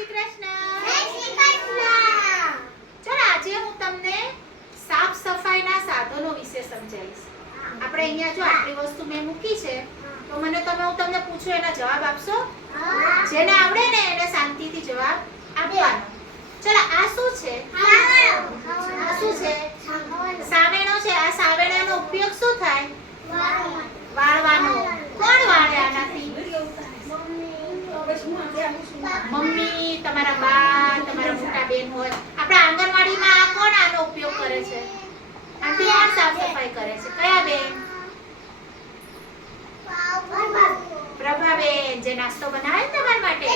શ્રી કૃષ્ણ. જય શ્રી કૃષ્ણ. ચાલો આજે હું તમને સાફ સફાઈના સાધનો વિશે સમજાવીશ. આપણે અહીંયા જો આટલી વસ્તુ મેં મૂકી છે તો મને તમે હું તમને પૂછું એના જવાબ આપશો? જેને આવડે ને એને શાંતિથી જવાબ આપવાનો. ચલો આ શું છે આ શું છે સાવેણો છે આ સાવેણાનો ઉપયોગ શું થાય વાળવાનો કોણ વાળે આનાથી મમ્મી, તમારા બા, તમારા મોટા બેન હોય, આપણા આંગણવાડીમાં કોણ આનો ઉપયોગ કરે છે? આથી કોણ સાફ સફાઈ કરે છે? કયા બેન? પ્રભાબેન, જે નાસ્તો બનાવે તમારા માટે? એ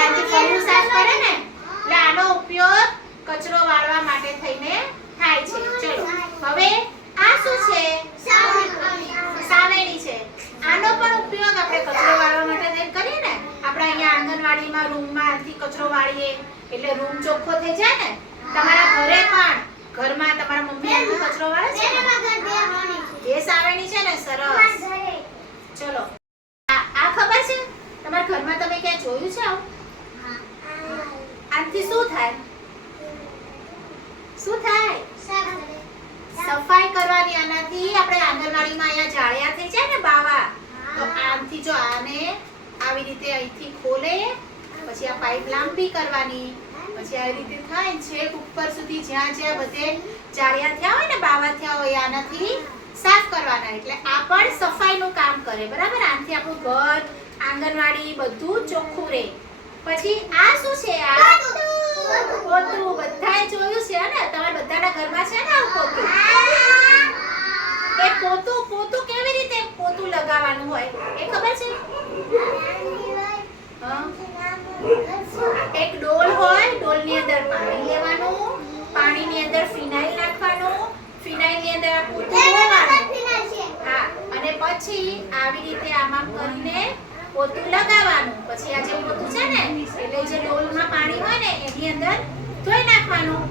આથી ફળિયું સાફ કરે ને? એટલે આનો ઉપયોગ કચરો વાળવા માટે થઈને થાય છે. ચલો, હવે આ શું છે? સાવેણી છે. આનો પણ ઉપયોગ આપણે કચરો વાળવા માટે થઈને કરીએ ને આપણે અહીંયા આંગણવાડીમાં રૂમમાં આથી કચરો વાળીએ. એટલે રૂમ ચોખ્ખો થઈ જાય ને તમારા ઘરે પણ. ઘરમાં તમારા મમ્મી આથી કચરો વાળે છે એ સાવેણી છે. ને સરસ. ચલો. આ આ ખબર છે? તમારા ઘરમાં તમે ક્યાં જોયું છે આવું? આનાથી શું થાય? શું થાય? સફાઈ કરવાની આનાથી આપણે આંગણવાડીમાં અહીંયા જાળિયા થઈ જાય ને બાવા. તો આમથી જો આને આવી રીતે અહીંથી ખોલે, પછી આ પાઇપ લાંબી કરવાની, પછી આવી રીતે થાય, છેક ઉપર સુધી જ્યાં જ્યાં બધે જાળિયા થયા હોય ને, બાવા થયા હોય, આનાથી સાફ કરવાના. એટલે આ પણ સફાઈનું કામ કરે, બરાબર? આનાથી આપણું ઘર, આંગણવાડી બધું ચોખ્ખું રહે. પછી આ શું છે? આ પોતું બધાએ જોયું છે ને? તમારા બધાના ઘરમાં છે ને આવું પોતું? એ પોતું પોતું પોતું લગાવવાનું હોય, એ ખબર છે? એક ડોલ હોય, ડોલની અંદર પાણી લેવાનું, પાણીની અંદર ફિનાઇલ નાખવાનું, ફિનાઇલની અંદર પોતું ધોવાનું અને પછી આવી રીતે આમાં કરીને પોતું લગાવવાનું. પછી આ જે પોતું છે ને, એટલે જે ડોલમાં પાણી હોય ને, એની અંદર ધોઈ નાખવાનું.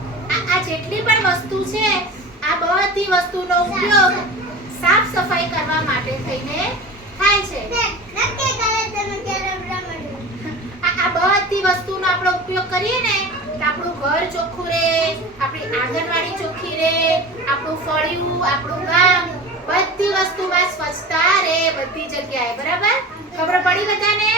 આ જેટલી પણ વસ્તુ છે, આ બધી વસ્તુનો ઉપયોગ સાફ સફાઈ કરવા માટે થઈને થાય છે. આ આ બધી વસ્તુનો આપણે ઉપયોગ કરીએ ને તો આપણું ઘર ચોખ્ખું રહે આપણી આંગણવાડી ચોખ્ખી રહે આપણું ફળિયું આપણું ગામ બધી વસ્તુમાં સ્વચ્છતા રહે બધી જગ્યાએ બરાબર? ખબર પડી બધાને?